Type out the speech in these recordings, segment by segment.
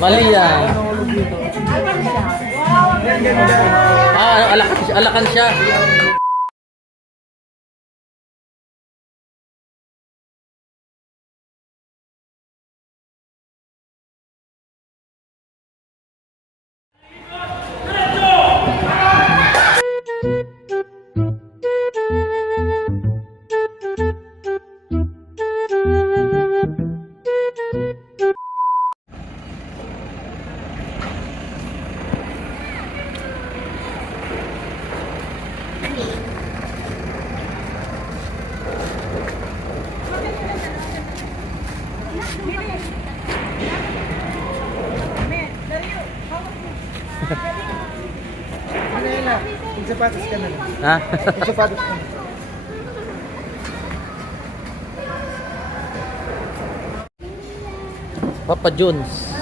Mali yan. Alakan siya. Sapatos ka na lang. Ha? Sapatos ka na. Papa Jones.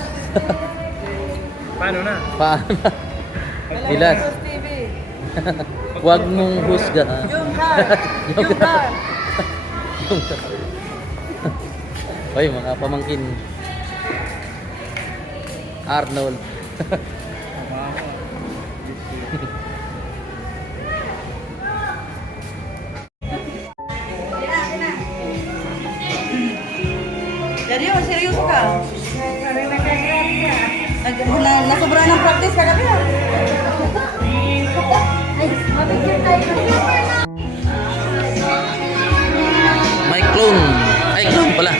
Paano na? Paano? Bilas. Huwag mong husga. Yung car. Yung car. Oy, mga pamangkin. Arnold. Seryoso ka? Nasobra ng practice ka kami. May clone. Ay, clone pala.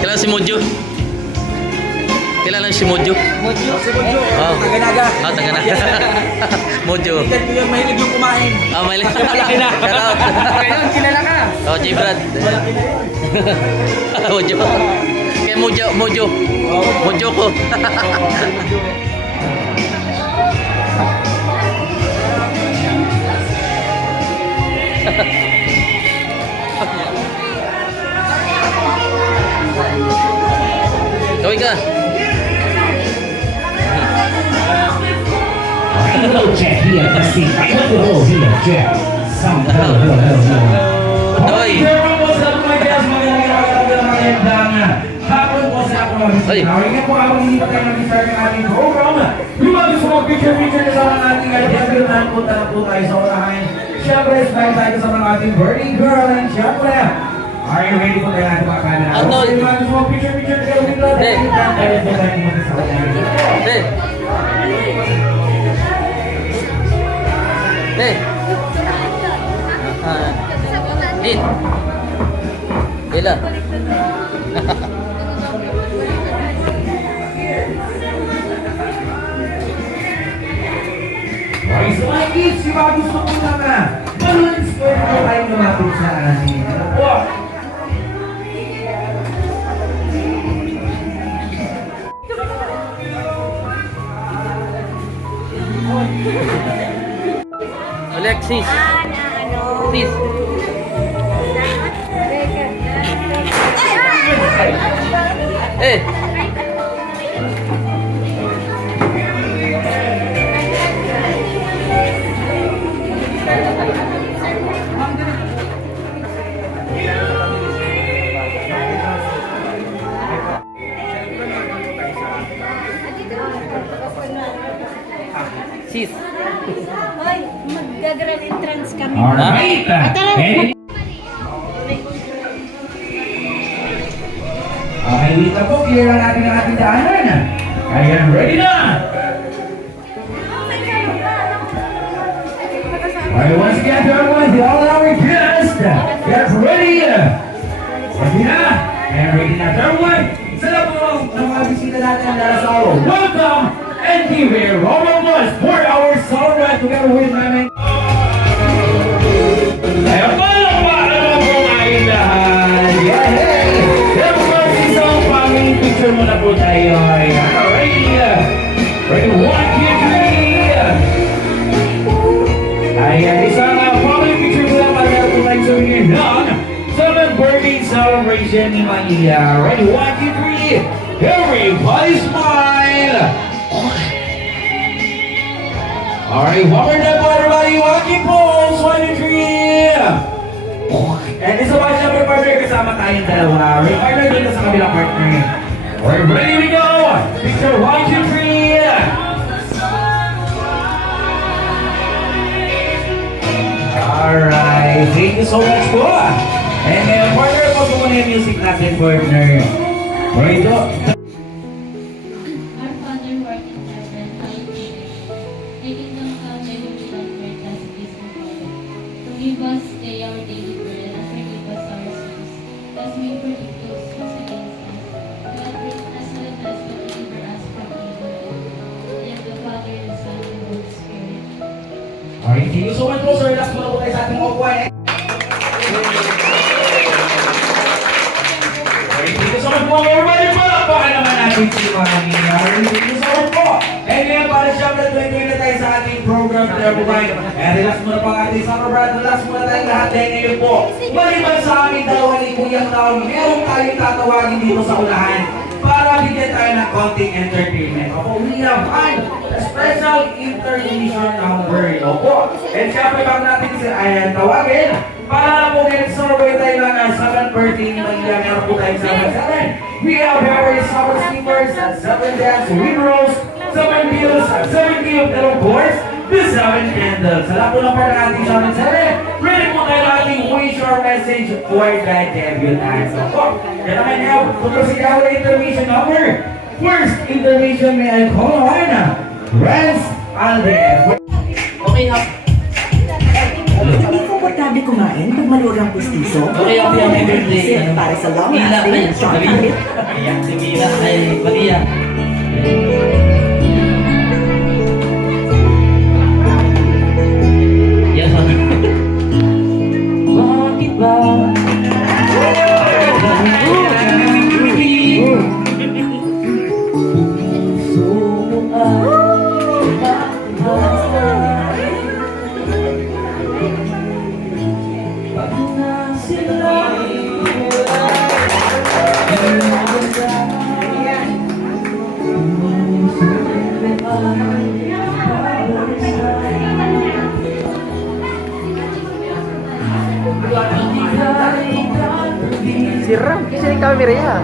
Kailan si Mojo? Kailan si Mojo? Mojo. Si Mojo. Oh. Taganaga. Ah, Taganaga. Mojo. Ikan ko yung mahilig yung kumain. Ah, may lang. Malaki na. Shout out. Ngayon, kilala ka. Oh, J. Brad. Mojo. Kaya Mojo. Mojo ko. Kawin ka. Hello, Jack here. Let's see. Hello here, Jack. Hello. Hoy. What's up, my guys? Magandang hapon po sa ako mga Ay. bisita. Ngayon po habang hindi pa tayo nag-start ng ating program, yung mga gusto mag-picture na sa mga ating gentleman, punta na po tayo sa unahan. Siyempre, smile tayo sa mga ating birthday girl, and siyempre, are you ready po tayo natin mga camera? Arnold. Yung mga gusto mag-picture kayo with love, Hey. tayo po tayo muna sa unahan. Hey. Hey. Din. Kailan? Okay, so mga kids, yung mga gusto po na balloons, pwede po tayo lumapit sa ating ano po. Alexis. Sis. Eh. Sis. Hoy, mag-grand entrance kami. Alright. Okay, wait lang po. Clear lang natin ang ating daanan. Ayan, ready na! Alright, once again to everyone, the all our guests, get ready! Ready na! And ready na to everyone! Sa lahat po ng mga bisita natin ang Larasauro, welcome! And give a round of applause for our celebrant together with my man. Ayan po! Paano po kayo lahat? Yeah, hey! Everybody, isang family picture muna po tayo. Ayan, ready? Ready, 1, 2, 3! Ayan, isang family picture muna para po tayo sa mga ng birthday celebration ni Maia. Ready, 1, 2, 3! Everybody smile! Alright, one more time po everybody, walking pose, 1, 2, 3! And isa pa siyempre partner, magkasama tayong dalawa. We're partner dito sa kabilang partner. We're ready to go! Picture 1, 2, 3! Alright, thank you so much po. And partner po muna yung music natin, partner. Right po. Our Father who art in heaven, hallowed be thy name. Thy kingdom come, thy will be done on earth as it is in heaven. Give us today our daily bread, and forgive us our sins, as we forgive those who sin against us. Do not bring us to the test, but deliver us from evil. In the name of the Father, and the Son, and the Holy Spirit. Alright, thank you so much po, sir. Last muna po tayo sa ating mga upuan. Alright, thank you so much po, everybody po. Baka naman natin si Manny. Alright, thank you so much po. And ngayon, para siyempre, tuloy-tuloy na tayo sa ating program na everybody. And relax muna po ang ating summer brand. Relax muna tayong lahat dahil ngayon po. Maliban sa aming dalawa ni Kuya Clown, meron tayong tatawagin dito sa unahan para bigyan tayo ng konting entertainment. Opo, we have a special intermission number. Opo. And siyempre, bago natin tawagin, para po ngayon survey tayo ng 7:30 Manila, meron po tayo 7-7. We have our 7 sleepers at 7 dance winners, 7 meals at 7 gift, and of course, the 7 candles. Sa lahat po ng para ating 7-7, ready po tayo ng ating wish or message for the debutant. Opo. Kaya naman help, tutusin our intermission number. First intermission, may I call on Renz Alde. Okay, hap. Hindi komportable kumain pag malurang pustiso. Okay, happy birthday. Para sa long Mila, ay, lasting strong sabi. habit. Ayan, si Mila ay Maria. Yan, sabi. Bakit ba? Si Ram, kasi yung camera niya.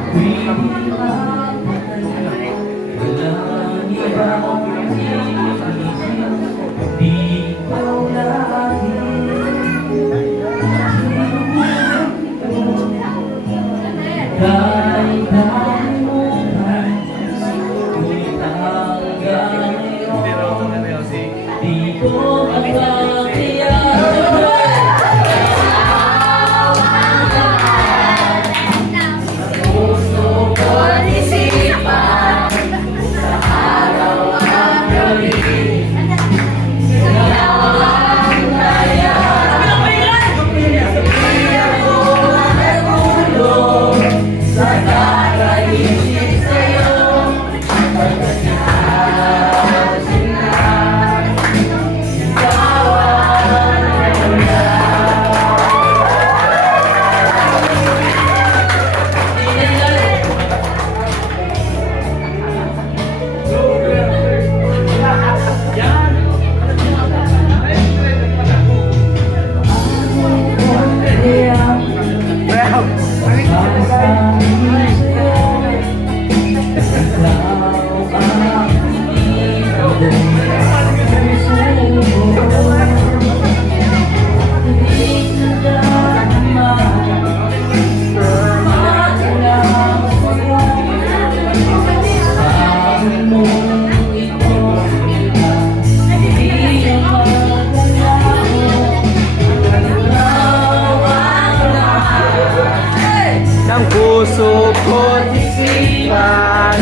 Ng puso ko't isipan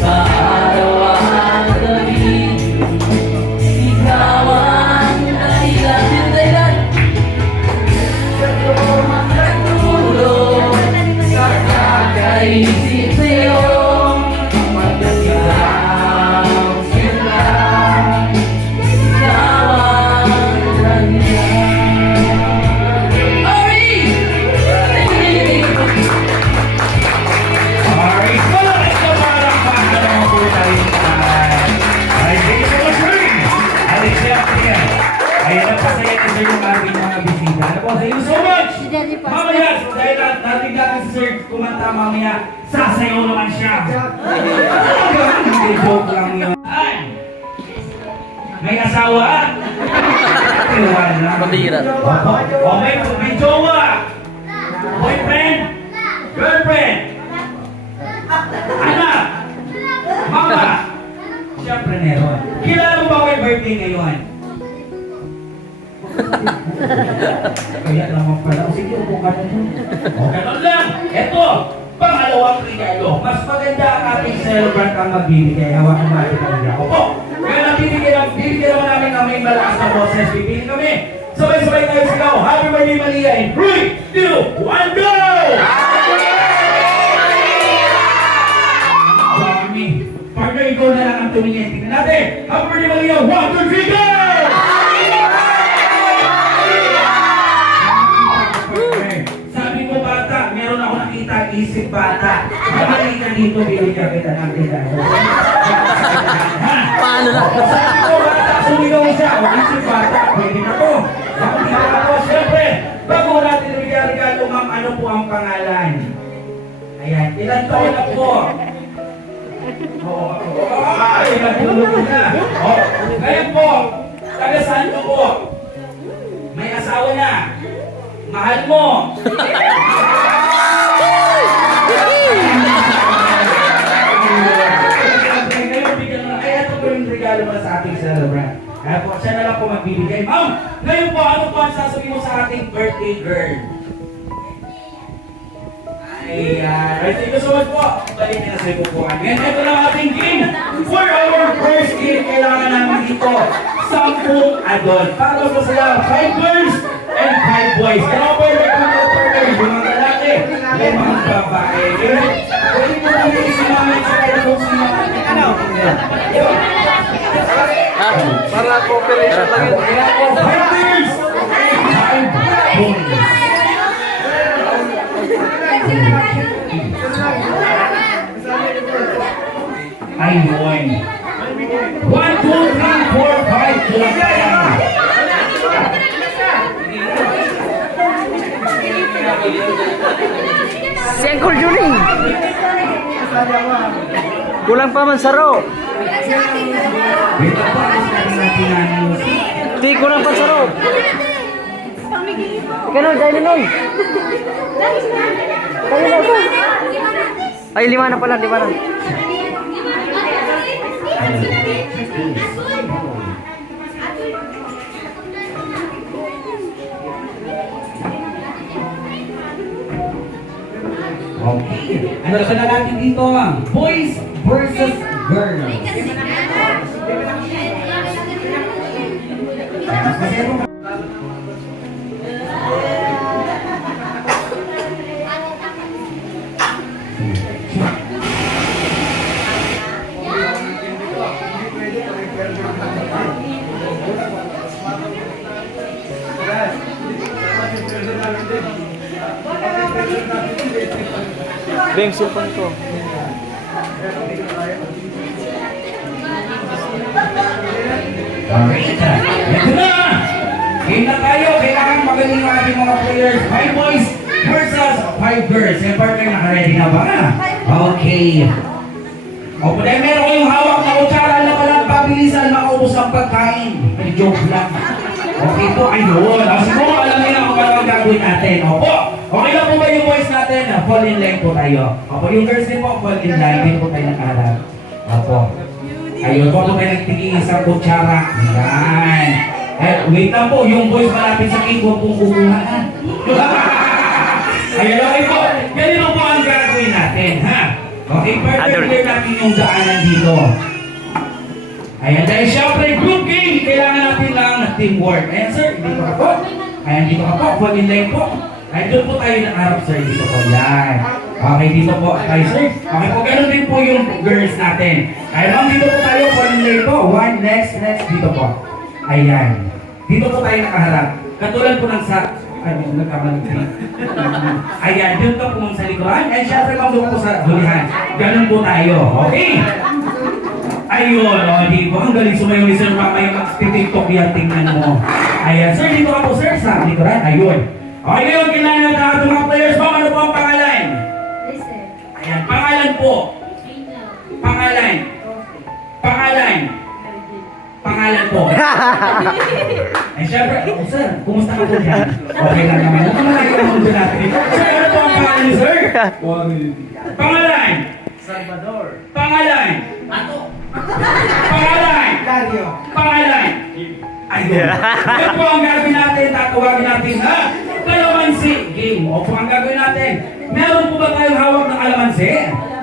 sa araw at gabi, ikaw ang dahilan sa tumagtulong sa kakaisip sa'yo. Magkasilaw sila, ikaw ang dahilan. Alright, bakit ka parang pagkakaroon po tayo tayo? Ay, thank you so much, sir. Ay, siyempre yan. Ay, napasaya na sir yung ating mga bisita. po, thank you so much! Si Daddy Pastor. Mamaya, dahil natin natin si Sir kumanta mamaya, sasayaw naman siya. Hindi, joke lang yun. Ay! May asawa? Wala. Pabira. O may jowa? Boyfriend? Girlfriend? Anak? Mama? Siyempre meron. Kilala mo ba ko yung birthday ngayon? Kaya naman pala. Sige, upo ka na dun. O, ganun lang. Eto, pangalawang regalo. Mas maganda ang ating celebrant ang magbibigay. Hawakan natin ang regalo. Opo. Kaya bibigyan naman namin ang may malakas na boses. Pipili kami. Sabay-sabay tayo sigaw. Happy birthday, Malia. In 3, 2, 1, go! Dami. Partner, ikaw na lang ang tumingin. Tingnan natin. Happy birthday, Malia. 1, 2, 3, go! Sabi ko bata, meron ako nakita isip bata. Kamali ka dito, binigyan kita ng regalo. Paano na? Sabi ko bata, sumigaw siya. O isip bata, pwede na to. Bakit na ako? Siyempre, bago natin regalo, ma'am, ano po ang pangalan? Ayan, ilan taon na po? Ay, natulog na. Ngayon po, taga saan ko po? May asawa na. Mahal mo. Ngayon, bigyan mo na. Kaya ito po yung regalo mo sa ating celebrant. Kaya po, siya na lang po magbibigay. Ma'am, ngayon po, ano po ang sasabihin mo sa ating birthday girl? Ayan. Right, thank you so much po. Balik na sa ipupuan. Ngayon, ito na ang ating game. For our first game, kailangan namin dito 10 adult. Para po sila, 5 girls and 5 boys. Kaya po yung partner, yung mga lalaki, yung mga babae. Pwede po kami isimamin sa kayo kung sino natin. Ano? Para cooperation lang yun. Kaya po, 5 girls and 5 boys. Ayun. 1, 2, 3, 4, 5. Kulang ka yan. Si Uncle Julie. Kulang pa man saro. Wait lang po, natin natin. Di, kulang pa saro. Ikaw dahil nun. Dahil nun. Ay, 5 na pala, 5 na. Okay. Ano na natin dito? Boys versus girls. Beng, cellphone ko. Alright. Ito na! Game na tayo. Kailangan magaling ang ating mga players. 5 boys versus 5 girls. Yung partner, naka-ready na ba? Okay. O, dahil meron kayong hawak na kutsara na palang pabilisan makaubos ang pagkain. May joke lang. Okay po, ayun. Siguro alam niyo na kung ano ang gagawin natin. Opo. Okay lang po ba yung boys natin? Fall in line po tayo. Opo, yung girls din po, fall in line. Din po tayo nakaharap. Opo. Ayun po, tayo nagtigil isang kutsara. Yan. Eh, wait lang po, yung boys malapit sa cake, huwag pong kukuhaan. Ayun, okay po. Ganito po ang gagawin natin, ha? Okay, partner, clear natin yung daanan dito. Ayan, dahil syempre, group game, kailangan natin lang ng teamwork. Ayan, sir, dito ka po. Ayan, dito ka po, fall in line po. Ayan, doon po tayo nakaharap, sir, dito po. Yan. Okay, dito po tayo, sir. Okay po, ganun din po yung girls natin. Ayan, ma'am, dito po tayo, fall in line po. One, next, dito po. Ayan. Dito po tayo nakaharap. Katulad po ng sa... Ay, nagkamali. Ayan, doon po po sa likuran. Ayan, syempre, ma'am, doon po sa hulihan. Ganun po tayo. Okay? Ayun, o, di po. Ang galing sumayo ni Sir Mama yung mag-tiktok yan, tingnan mo. Ayan, sir, dito ka po, sir. Sa likuran. Ayun. Okay, ngayon, kailangan natin ang mga players. Ma'am, ano po ang pangalan? Listen. Ayan, pangalan po. Angel. Pangalan. Pangalan. Pangalan po. Ay, syempre, oh, sir, kumusta ka po dyan? Okay lang naman. Ano naman yung mundo natin? Sir, ano po ang pangalan niyo, sir? Pangalan. Salvador. Pangalan. Pangalan. Dario. Pangalan. Ayun. Ito po ang gagawin natin. Tatawagin natin ha? Kalamansi game. O po ang gagawin natin. Meron po ba tayong hawak ng kalamansi?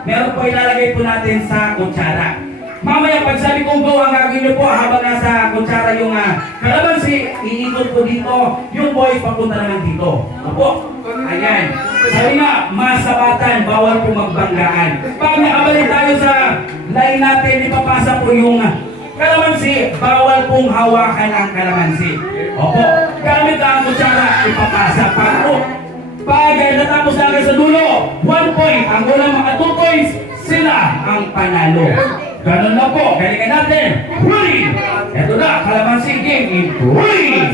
Meron po ilalagay po natin sa kutsara. Mamaya pag sabi kong go, ang gagawin niyo po habang nasa kutsara yung kalamansi, iikot po dito, yung boys papunta naman dito. Opo. Ayan. Sabi nga, masabatan, bawal po magbanggaan. Pag nakabalik tayo sa line natin, ipapasa po yung kalamansi, bawal pong hawakan ang kalamansi. Opo. Gamit ang kutsara, ipapasa. Pag natapos natin sa dulo, 1 point. Ang walang mga 2 points, sila ang panalo. Ganun na po. Galingan natin. Ready! Ito na, kalamansi game in 3,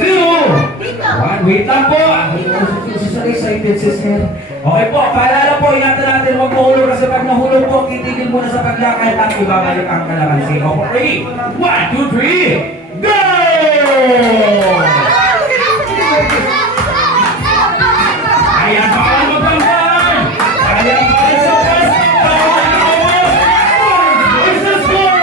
2, 1. Wait lang po. Excited si sir. Okay po, paalala po, ingatan natin huwag mahulog kasi pag nahulog po, kitigil muna sa paglakad at ibabalik ang kalamansi. Okay, ready? 1, 2, 3, go! Ayan, bawal magbanggaan! Ayan, bawal sa bus! Bawal na bawal! Where's the score?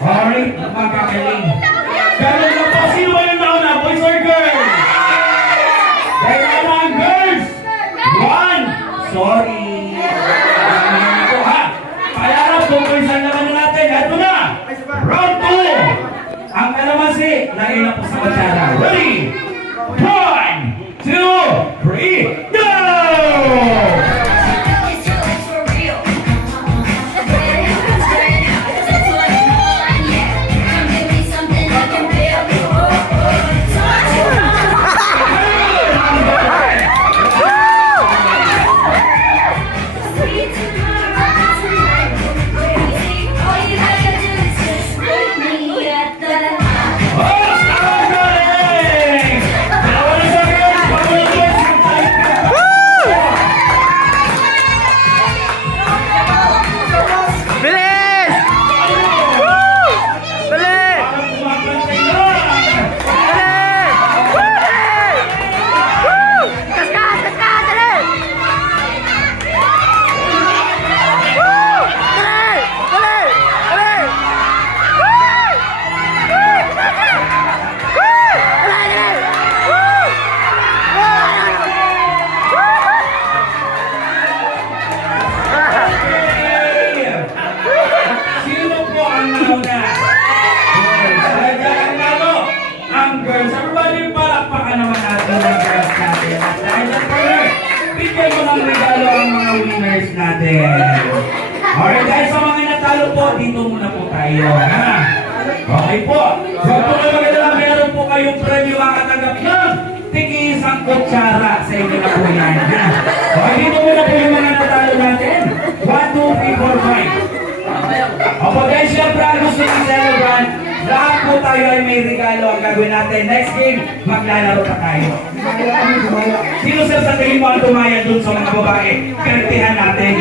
Alright, magkakaling. Ganun na po, sino ba yung nauna? Boys or girls? Kaya naman, girls! 1! Sorry. Ito ha. Payarap, 2 points ang naman natin. Ito na! Round 2! Ang kalamansi, lagay na po sa kutsara. Ready? 1, 2, 3, go! Natin. Alright guys, sa mga natalo po, dito muna po tayo. Ha? Okay po. So po kayo magandang meron po kayong premyo makatanggap ng tiki-isang kutsara sa inyo na po yan. Ha? Okay, dito muna po yung mga natalo natin. 1, 2, 3, 4, 5. Opo guys, syempre ang gusto ng celebrant Lahat po tayo ay may regalo ang gagawin natin. Next game, maglalaro pa tayo. Sino sir sa tingin mo ang tumaya dun sa mga babae? Kantihan natin.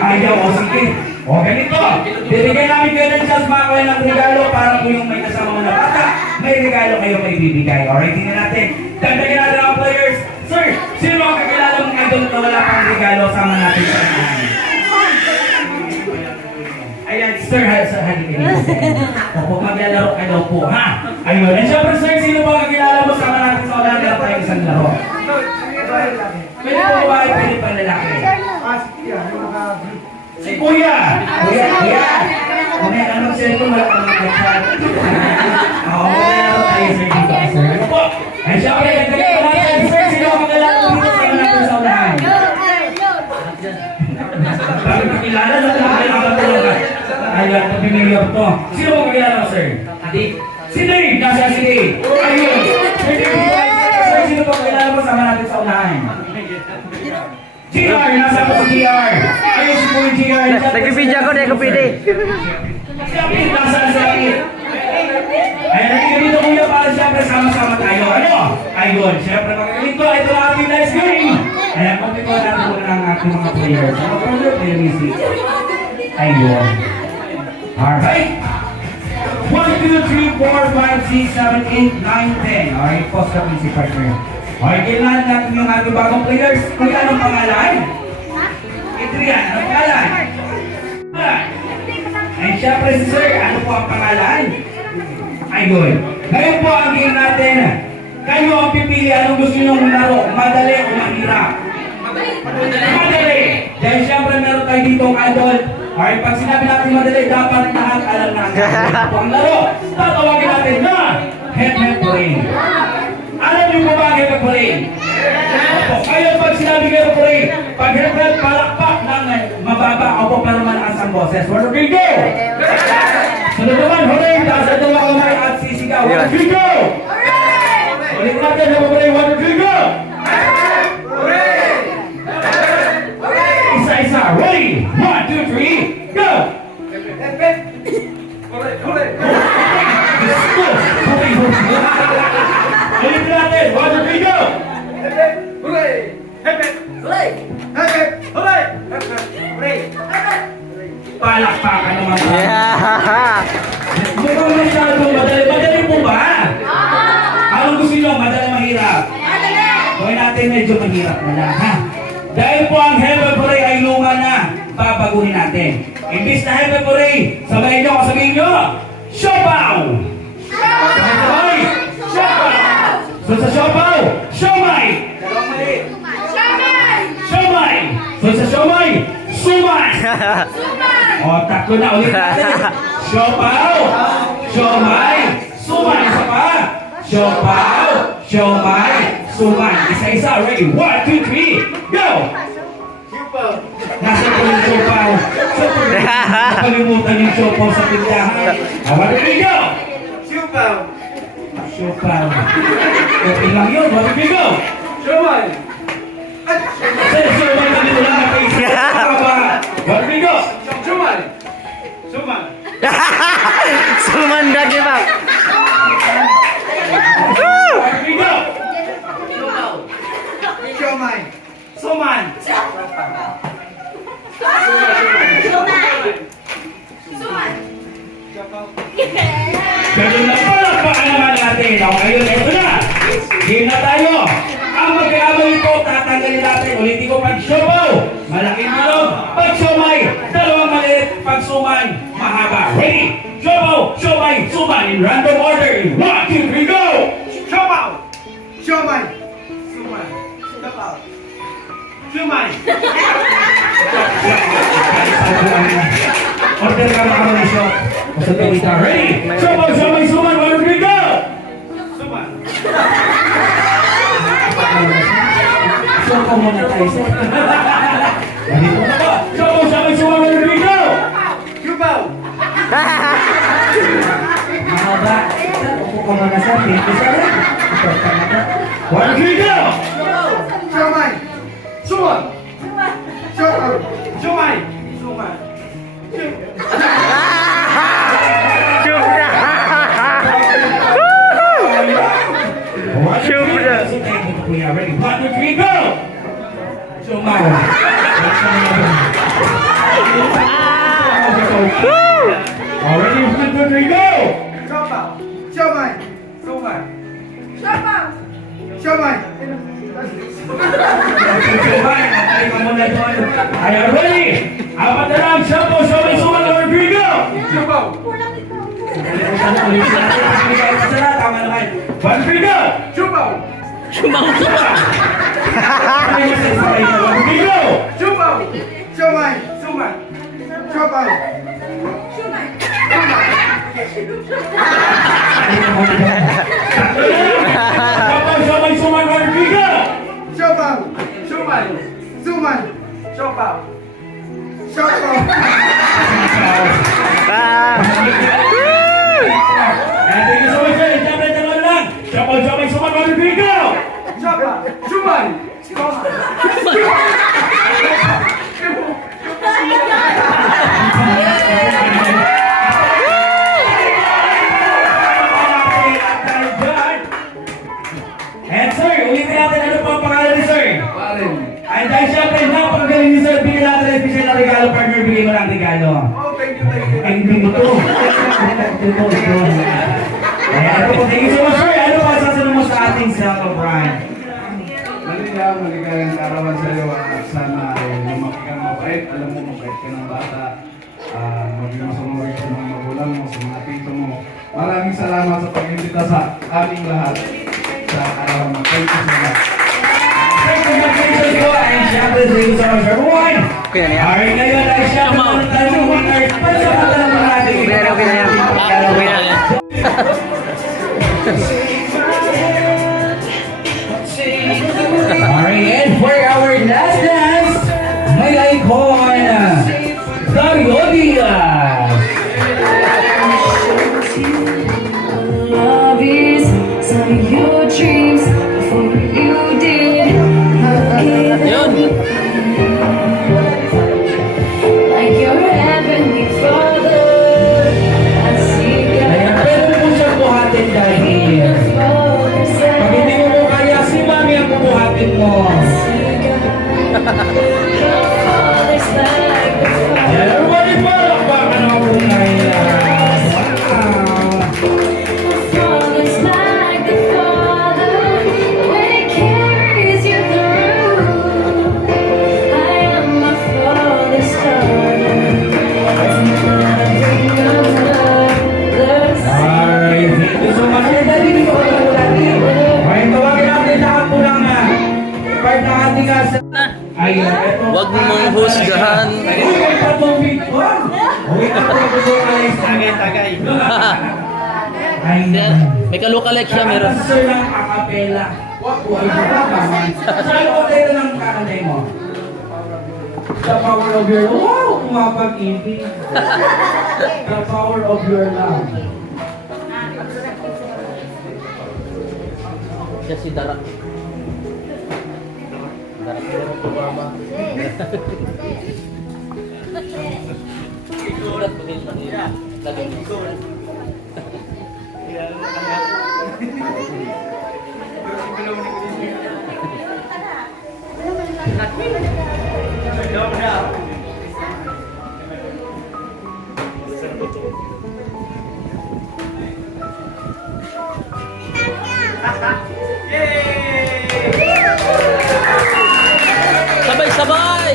Ayaw, o sige. O ganito, bibigyan namin kayo ng chance makakuha ng regalo para po yung may kasama mo na bata, may regalo kayo may bibigay. Alright, tingnan natin. Dagdagan natin ang players. Sir, sino ang kakilala mong idol na wala pang regalo sama natin sa unahan? Ayan, sir, halika dito. Opo, maglalaro ka daw po, ha? Ayun. And syempre, sir, sino po ang kakilala mo sama natin sa unahan? Meron tayong isang laro. Pwede po ba ay pwede pang lalaki? Si Kuya! Kuya! Kung may anong cellphone, wala ka naman chat. Oo, maglalaro tayo, sir, dito, sir. Ano po? Ay, syempre, nagdagan pa natin, sir, sino ang kakilala mo dito sama natin sa unahan? Bakit kakilala? Sa mga kakilala? Ayan, pag-mayor to. Sino mo kakilala mo, sir? Si Dave! Nasa si Dave! Ayun! Sir, sino po kakilala mo sama natin sa unahan? GR! Nasa po si GR! Ayun si Kuya GR! Nagbibidya ko, di ako pili. Si Apit! Nasa si Apit! Ayun, nandito dito kuya para siyempre sama-sama tayo. Ano? Ayun, siyempre magaling ko. Ito ang ating nice game! Ayan, pagpikuan natin muna ng ating mga players. Ano po sir? Player music. Ayun. Alright. 1, 2, 3, 4, 5, 6, 7, 8, 9, 10. Alright, post up si partner. Okay, kailangan natin yung ating bagong players. Kuya, anong pangalan? Adrian, anong pangalan? And syempre si Sir, ano po ang pangalan? Ayun. Ngayon po ang game natin. Kayo ang pipili anong gusto nyo laro. Madali o mahirap? Madali. Dahil syempre meron tayo dito ang adult. Alright, pag sinabi natin madali, dapat lahat alam natin. Ito po ang laro. Tatawagin natin na head-head parade. Alam niyo po ba ang head-head parade? Opo, ngayon pag sinabi kayo parade, pag head-head palakpak ng mababa, opo pero malakas ang boses. Where do we go? Sunod naman, hooray! Taas at mga kamay at sisigaw. Where do we go? Ulit natin, head-head parade, where do we go? Isa-isa, ready? 1, 2, 3, go! Ulit natin, 1, 2, 3, go! Palakpakan naman. Yeah! Mukhang masyado madali. Madali po ba? Anong gusto nyo? Madali mahirap? Gawin natin medyo mahirap na lang, ha? Dahil po ang Heaven Parade ay luma na, babaguhin natin. Imbis na Heaven Parade, sabayin nyo, sabihin nyo, Siopaw! Sabay! Siopaw! So sa Siopaw, Siomay! Siomay! So sa Siomay, Sumay! O, tatlo na ulit natin. Siopaw! Siomay! Sumay! Isa pa! Siopaw! Siomay! Sumay! Isa-isa, ready? 1, 2, 3, go! Nasa po yung siopaw. Nakalimutan yung siopaw sa tindahan. What do we go? Siopaw. Okay lang yun. What do we go? Siomay. Sir, siomay kami wala na kayo. What do we go? Siomay. Sumanda di ba? What do we go? Suman. Ganun na palakpakan naman natin. Ngayon, ito na. Game na tayo. Ang mag-aamay ito, tatanggalin natin. Ulitin ko, pag siopaw, malaking malong. Pag siomay, dalawang maliit. Pag suman, mahaba. Ready? Siopaw, siomay, suman. In random order. 1, 2, 3, go! Siopaw! Siomay! Order ka na kami siya. Basta tawita. Ready? Siopaw, siomay, suman. 1, 2, 3, go! Suman. Siopaw muna tayo, sir. Ready po na ba? Siopaw, siomay, suman. 1, 2, 3, go! Siopaw! Mahaba. Upo ka muna, sir. Thank you, sir. Ito ka na ba? 1, 2, 3, go! Suman! Mau. Already 1, 2, 3, go! Are you ready? Apat na lang, shampoo, showing, suman, number 3, go! Kulang ito. Tama na kayo. 1, 3, go! Sumaw ka. 1, 3, go! Shampoo, showing, suman, number 3, go! Ah! And thank you so much, sir. Siyempre, dalawa na lang. Shampoo, showing, suman, number 3, go! And sir, ulitin natin ano po ang pangalan ni sir? And dahil siyempre, napakagaling ni sir, bigyan natin ang special na regalo, partner, bigyan mo ng regalo. Ay, hindi mo to. Ayan, thank you so much, sir. Ano pa sasabihin mo sa ating self-brand? Maligayang karawan sa iyo at sana ay lumaki kang mabait. Alam mo, mabait ka ng bata. Maging masunod sa mga magulang mo, sa mga tito mo. Maraming salamat sa pag-imbita sa aming lahat sa karawan mo. Thank you so much. Congratulations po, and syempre, thank you so much, everyone. Okay na yan. Alright, ngayon ay syempre, meron tayong winners. Pansamantala naman natin. Okay na yan. Okay na yan. Alright, and for our last dance, may icon, Dario Diaz. Love is some of your dreams before you did. Yun. Like your heavenly father, I see Kaya God. pwede mo siyang buhatin dahil pag hindi mo kaya, si Mami ang bubuhatin mo. Yan, everybody, palakpakan ang bunay na. Wow. Alright, thank you so much. Eh, dali dito ka lang natin. Okay, tawagin natin lahat po ng part ng ating Ayun, eto. Huwag mong husgahan. Uy, may tatlong victor. Uy, tatlong victor, Alex. Tagay. Ayun. May kalukalike siya, meron. Sir ng acapella. Uy, saan ko tayo ng kakantay mo? The power of your love. Wow, kumapag-ibig. The power of your love. Siya si Darak. Darak meron po mama. Isulat ko din Manila. Lagyan niyo. Sabay-sabay!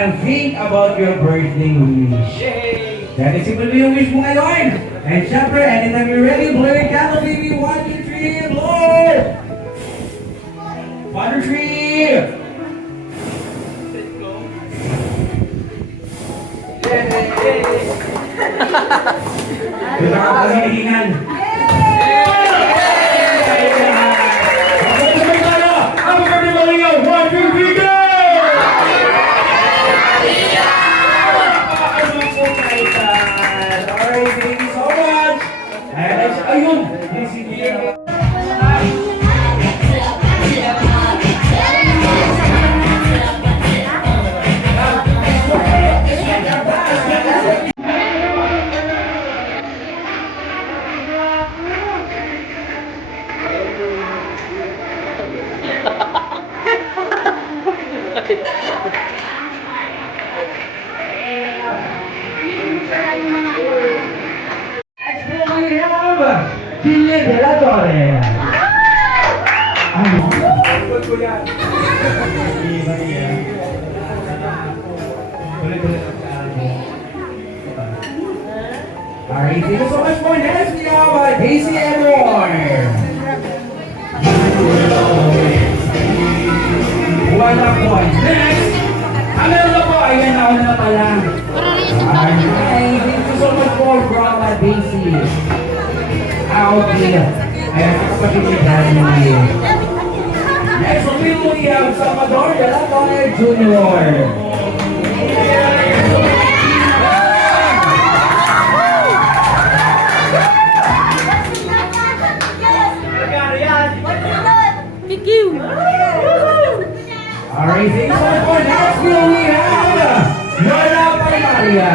and think about your birthday wish. Dahil isipin mo yung wish mo ngayon. And syempre, anytime you're ready, blow your candle, baby. 1, 2, 3, blow! 1, 2, 3! Kita ka pala hihingan. Happy birthday, Maria! 1, 2, 3, go! Alright, thank you so much. Ayun! May sige. Chile de la Torre. Alright, thank you so much for next we have Daisy and Roy. Wala po. Next, ano na po? Ayan na, na pala. Alright, thank you so much for Brava Daisy. Out here. Ayan, kapatid ni next we have Salvador de la Torre Jr. Alright, thank you so much for next we have Lola Paimaria.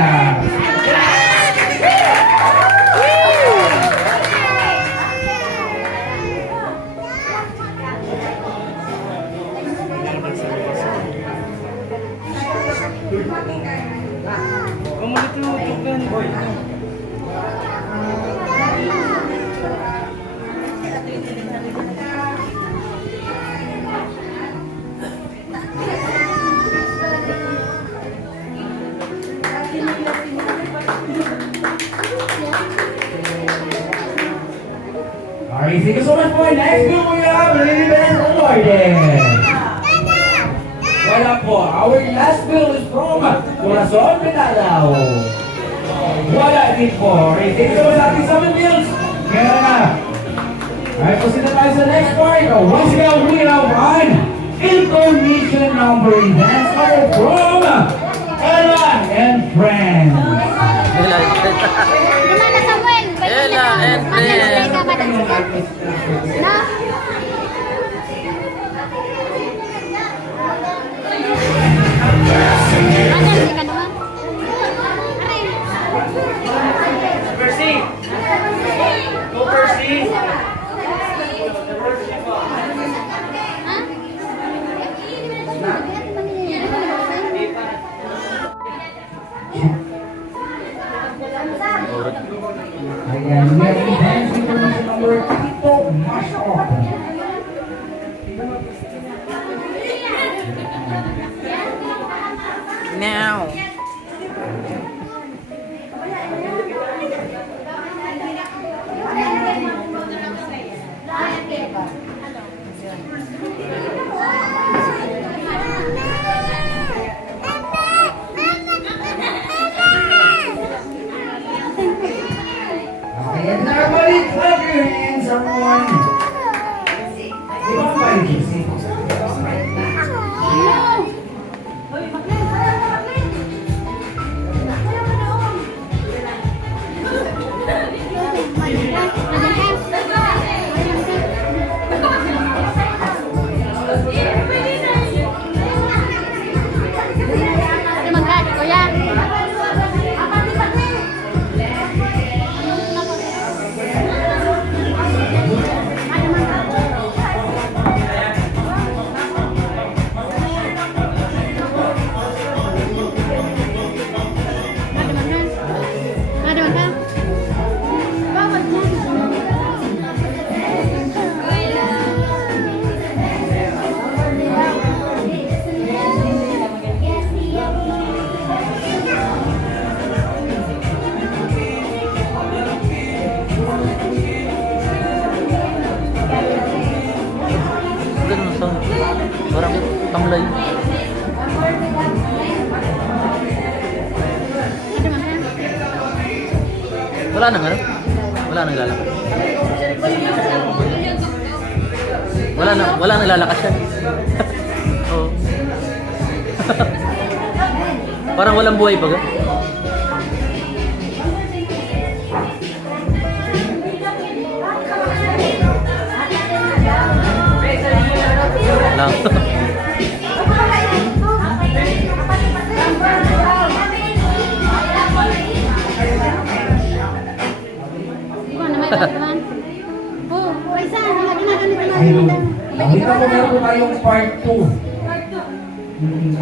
Alright, thank you so much for next group we have Lilibet Lorde. Wala po, our last bill is from Corazon Pinalaw. Wala din po. Alright, thank you so much ating 7 bills. Kaya na. Alright, proceed na tayo sa next part. Once again, we have one information number dance from Ella and Friends. Ella and friends. Percy! Go Percy! Ayan, we have dance information number Tito Masok. Now. Okay, and everybody clap your hands, everyone. Ibang pa yung GC. kulay. Wala nang ano? Wala nang lalakad. Wala nang lalakas yan. Oo. Parang walang buhay baga. Lang. Ayun. Nakita ko meron po tayong part 2.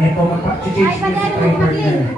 Ito, magpa-change din si driver niya.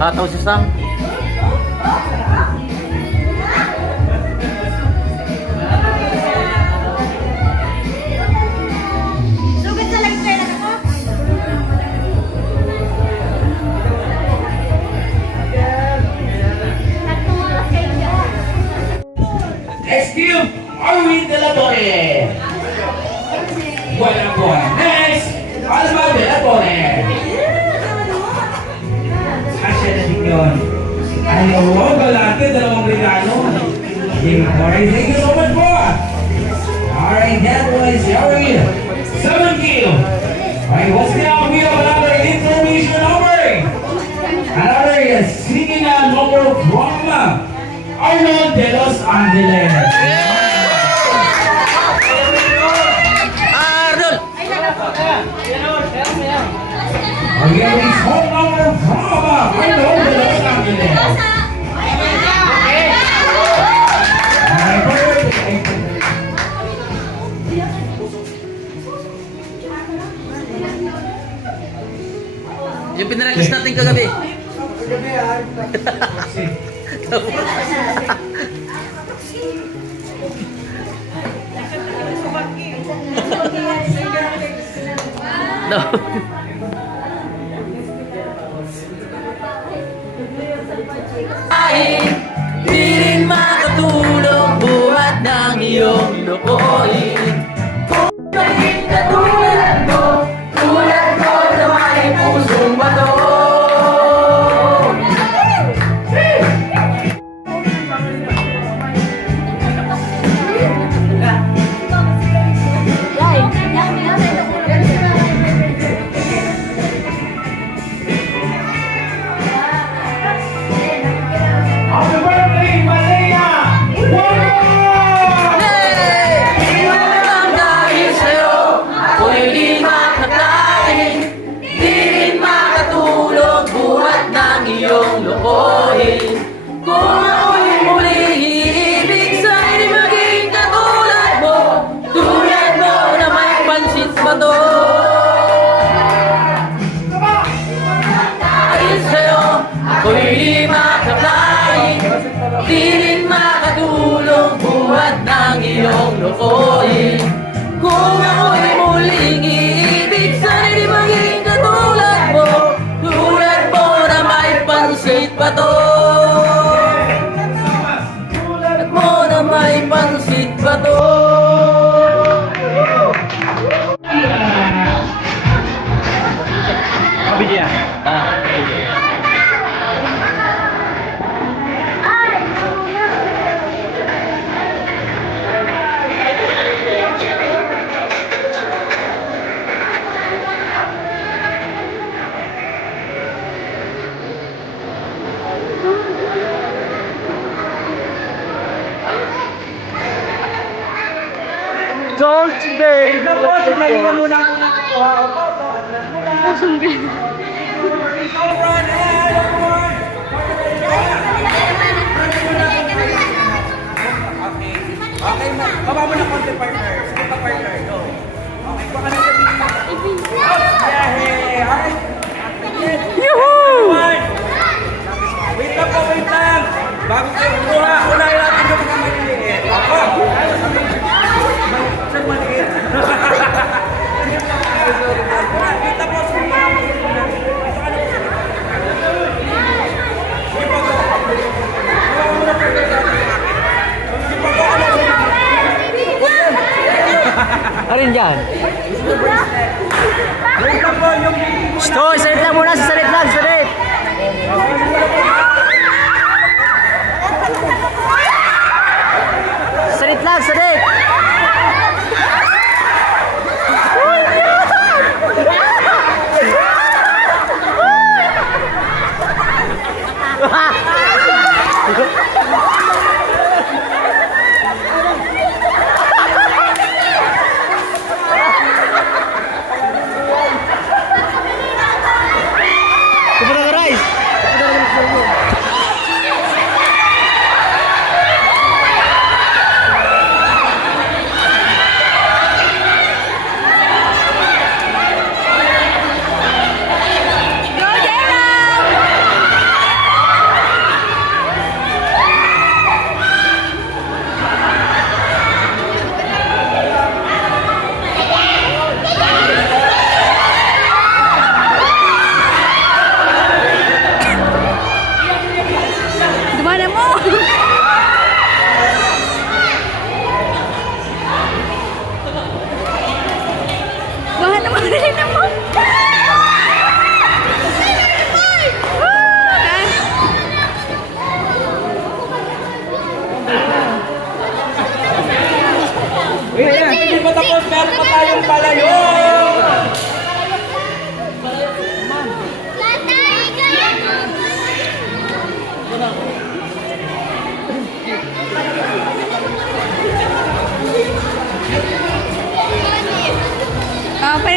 Hataw si Sam. Next cube, Arwin De La Torre. Buena buena. Next, Alma De La Torre. Asya na din yun. Ayaw mo, galante, dalawang regalo. Alright, thank you so much po. Alright, that was Arwin. 7 kill. Alright, what's now? We have another information number. Another singing number from Arnold de Los Angeles. Arnold! Again, it's home number from Arnold de Los Angeles. Alright, perfect. Pinractice natin kagabi. No. Di rin makatulong buhat ng iyong lokohin. Kung naging katulad mo, tulad ko na may pusong bato. Happy birthday, Malia! Iwanan dahil sa'yo, ako'y di makakain. Di rin makatulog buhat ng iyong lokohin. Kung ako'y muling iibig sa'y di maging katulad mo, tulad mo na may pansit pa to. Dahil sa'yo, ako'y di makakain. Di rin makatulong buhat ng iyong lokohin. Kung ako'y muling iibig, sana'y di maging katulad mo, tulad mo na may pansit pa to. Tulad mo na may pansit pa to. Baba mo na konti, partner. Sige pa, partner. Go. Okay, baka na sabihin. Yehey! Alright. Yuhuu! Wait lang po, wait lang. Bago kayo kuha, unahin natin yung mga maliliit. Ako! Sir, maliit. Wait lang po, sige pa. Ito ka na po, sige. Sige po, go. Kuha mo na po yung sige po, go. Arin dyan. Wait lang po, yung Stoy, salit lang muna, salit lang, salit. Salit lang, salit. Hindi pa tapos, meron pa tayong palayo!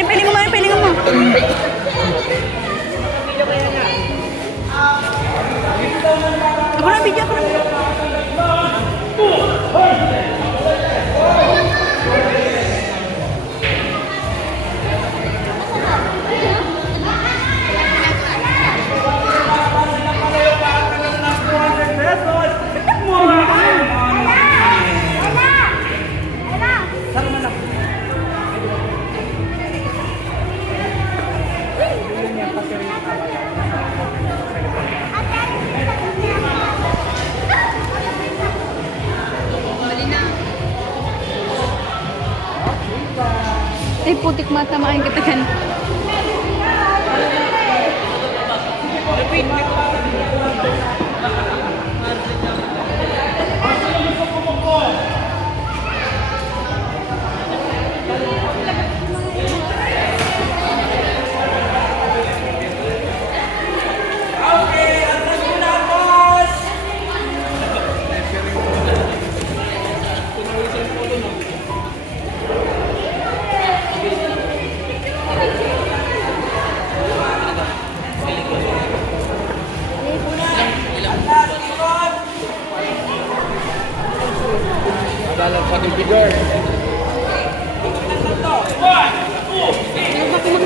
Piling mo, piling mo. Ako na, video ko na. Ay, putik matamaan kita kan. Okay, atras muna, boss!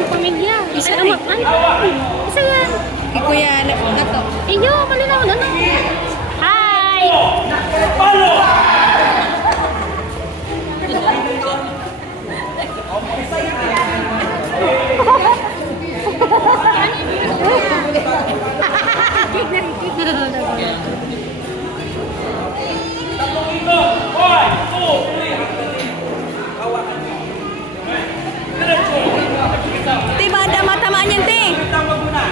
Pamilya. Isa naman. Ano? Isa yan. Kay Kuya na to. Iyo, malinaw na no. Hi! Te, bada matamaan yan, te. Tawag muna.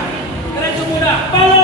Diretso muna. Palo!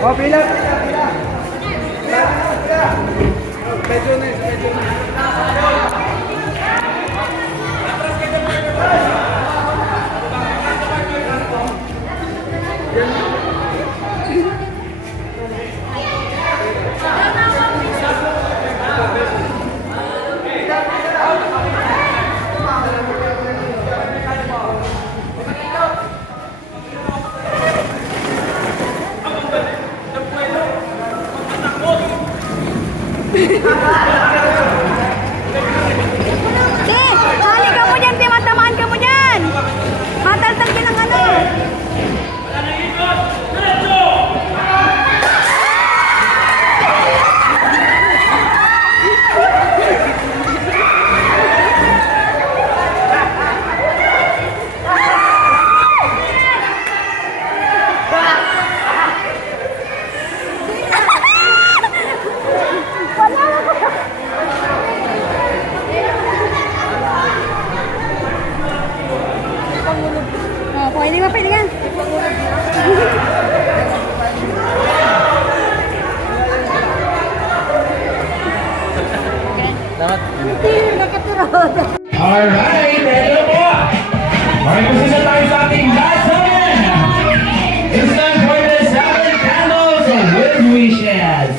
Oh, pila. Medyo na, medyo na. Te, hali ka mo dyan, te. Matamaan ka mo dyan. Mataltal ka ng ano. Oh, pwede ba? Pwede yan. Dapat. Alright, hello po! Mag-usisa tayo sa ating last one! It's time for the 7 candles of good wishes!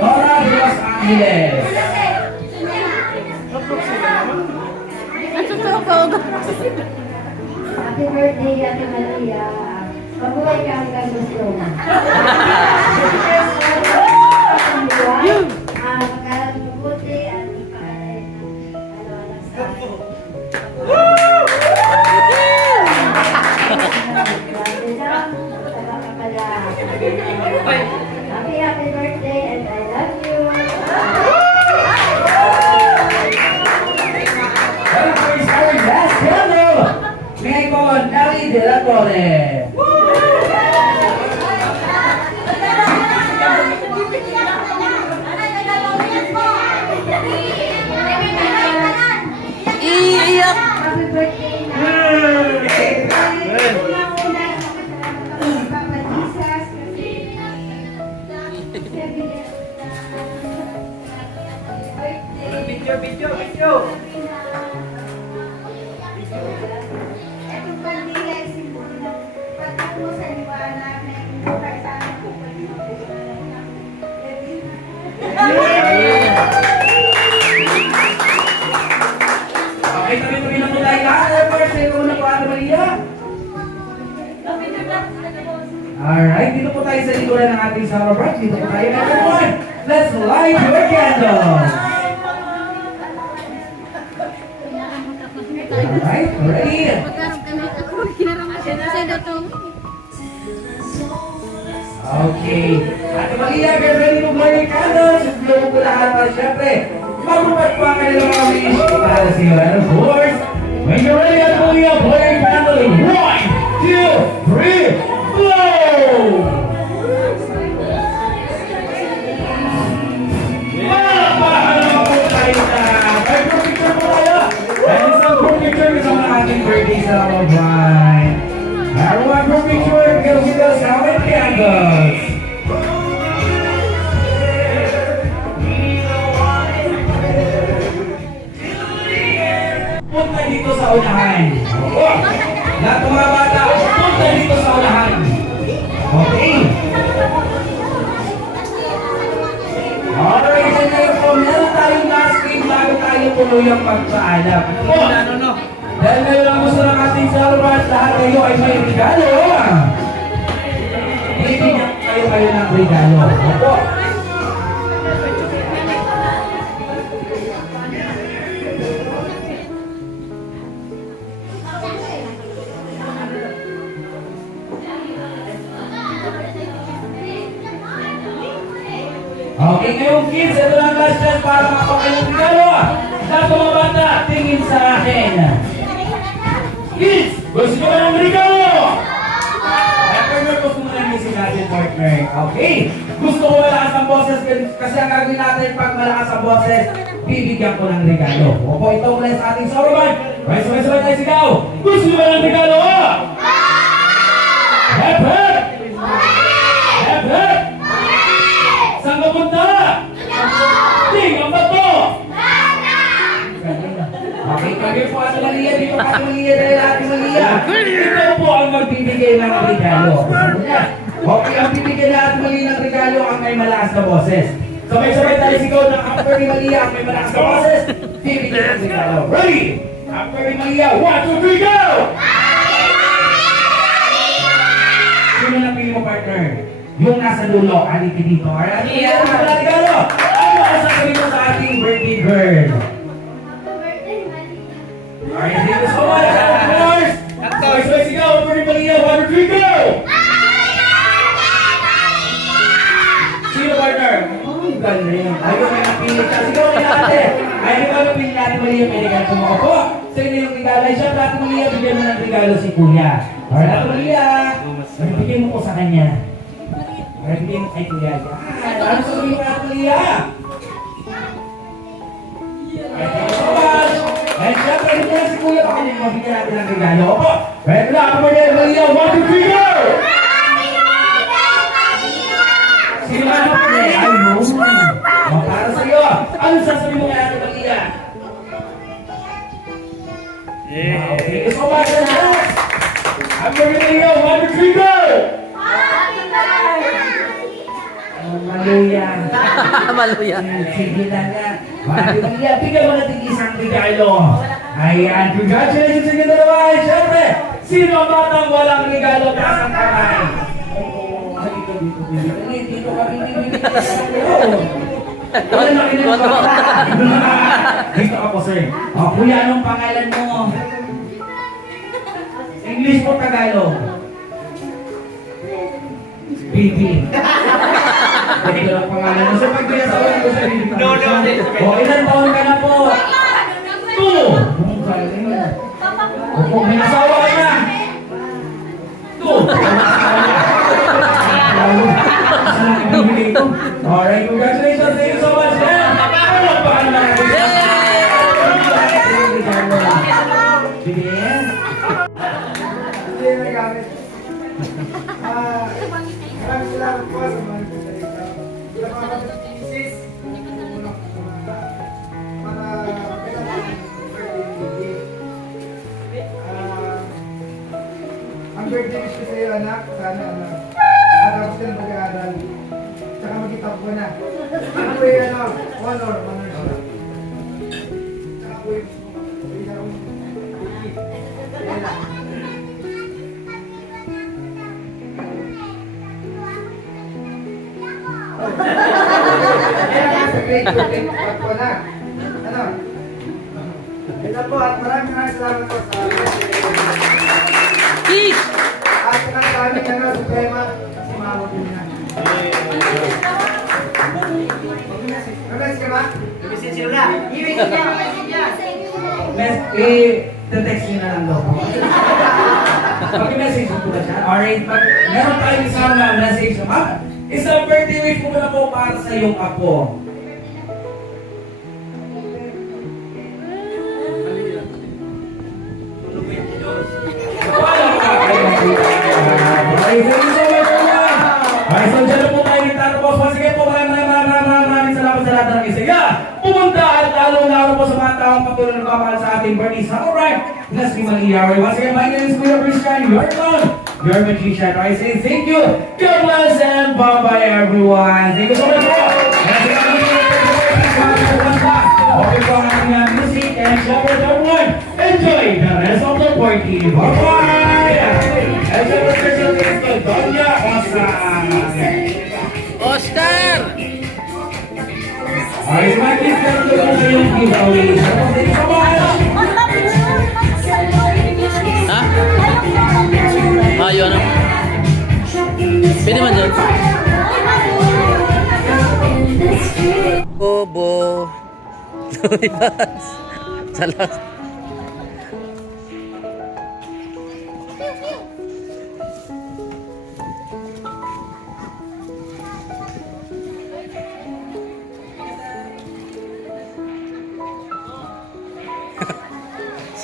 Nora de Los Angeles! Happy birthday, Ate Maria. Mabuhay ka hanggang gusto mo. Magkaroon mabuti at ipaalay ng anak sa akin. Happy birthday and I love you. Well, please, our last candle! May I call Nelly de la Torre! Iiyak! Happy birthday na. Una-una, Papa Jesus, kasi sabi niya Video, video, video. Itong bandila ay simbolo ng pagtapo sa liwanag na inuukay sa aking Okay, tuloy-tuloy na po tayo lahat. First, sa ikaw na po, Ate Maria. Alright, dito po tayo sa likuran ng ating celebrant. Dito po tayo, everyone. Let's light your candles. Alright, ready? Magkaroon kami. Ako kinaraman siya na sa datong. Okay. Ate Maria, get ready to blow your candles. Blow po lahat pa, syempre. Magbubat pa ang kanilang mga wish para sa iyo. And of course, when you're ready, Ate Maria, blow your candle in 1, 2, 3, blow! Palakpakan naman po tayo na. May group picture po tayo. And isang group picture kasama ng ating birthday celebrant. Everyone, group picture because with us now with candles. Punta dito sa unahan. Oh, lahat ng mga bata, punta dito sa unahan. Okay. Alright, and kayo po, meron tayong last game bago tayo tuluyang magpaalam. Oh, dahil ngayon ang gusto ng ating celebrant, lahat kayo ay may regalo. Bibigyan kayo ng regalo. Opo. Okay, ngayong kids, ito lang last chance para makapagayong regalo. Lahat ng mga bata, tingin sa akin. Kids, gusto nyo ba ng regalo? Ever gusto muna yung message natin for partner. Okay. Gusto ko malakas ang boses kasi ang gagawin natin pag malakas ang boses, bibigyan ko ng regalo. Opo, ito mula sa ating Soroban. Right, sabay-sabay tayo sigaw. Gusto nyo ba ng regalo? Hep, hep! Hep, hep! Saan ka punta? Tingnan ba to? Okay, kami po Ate Malia, dito Ate Malia dahil Ate Malia. Ito po ang magbibigay ng regalo. Okay, ang bibigyan na Ate Malia ng regalo ang may malakas na boses. Sabay-sabay tayo sigaw ng after ni Malia ang may malakas na boses. Bibigyan ng regalo. Ready? After ni Malia, 1, 2, 3, go! Sino na pili mo, partner? Yung nasa dulo, aliki dito. Alright, ano mo na regalo? Ano ang sasabihin mo sa ating birthday girl? Alright, thank you so much, of course! Sabay-sabay sigaw, after ni Malia, 1, 2, 3, go! Sino, partner? Ang galing. Ayaw may napili ka. Sigaw ni ate. Ayaw ba napili natin Malia? May regalo po mga po. Sa inyo yung regalo. Ay siya, Ate Malia, bigyan mo ng regalo si Kuya. Alright, Ate Malia. Bigyan mo po sa kanya. Alright, bigyan mo kay Kuya. Ano sabihin mo kay Ate Malia? Alright, thank you so much. And syempre, bigyan na si Kuya. Baka niyo mabigyan natin ng regalo. Opo. Alright, Ate Malia, 1, 2, 3, go! Sino na po niya? Ay, no. Para sa'yo. Ano sasabihin mo kay Ate Malia? Wow, thank you so much. Ate Malia, 1, 2, 3, go! Maluya. Maluya. Sige na nga. Ate Malia, bigyan mo natin isang regalo. Ayan, congratulations sa inyo dalawa. Ay, syempre, sino ang batang walang regalo taas ang kamay? Dito kami bibigyan wala na kinagawa. Dito ka po, sir. Kuya, anong pangalan mo? English po Tagalog? Bibi. Ito ang pangalan mo. Sir, pag pinasawan ko sa Bibi. Ilan taon ka na po? 2. Opo, may nasawa ka na. 2. Alright, congratulations. Thank you so much. Bigyan. Maraming salamat po sa mga nagsasalita. Sa mga kapatid, para kailangan birthday. Ang birthday wish ko sa iyo, anak, sana matapos ka ng pag-aaral. Tsaka magkitap ko na. Ano po yung honor siya. Tsaka po yung grade 2, grade 4 po na. Ano? Ito po at maraming salamat po sa Kick! at saka sa aming suprema si Mama Pina. Mag-message ka ba? Mag-message ka ba? Text nyo na lang daw. Pag-message mo ba siya? Alright, meron tayong isang message na isang birthday wish ko muna po para sa iyong apo. Ay, so dyan na po tayo nagtatapos. Sige po, maraming salamat sa lahat ng isaya. Pumunta at lalo-lalo po sa mga taong patuloy na kapal sa ating birthday. Alright, let's be mag-iaway. Once again, my name is Kuya Christian. You're alone. Your magician. I say thank you. God bless and bye-bye everyone. Thank you so much po. Okay po ang aming music and syempre everyone, enjoy the rest of the party. Bye-bye! And syempre special thanks to Doña Osa. Oscar! Ay, mga kids, meron ko po kayong giveaway. Thank you so much! Ha? Ayun. Pwede man dyan. Bobo. Salah.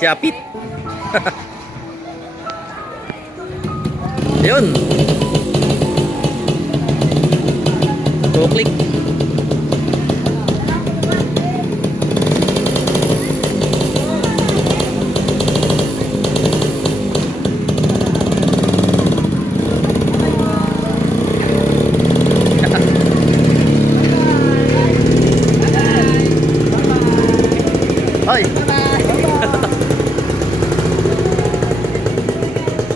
Siapit. Yun. 2 click.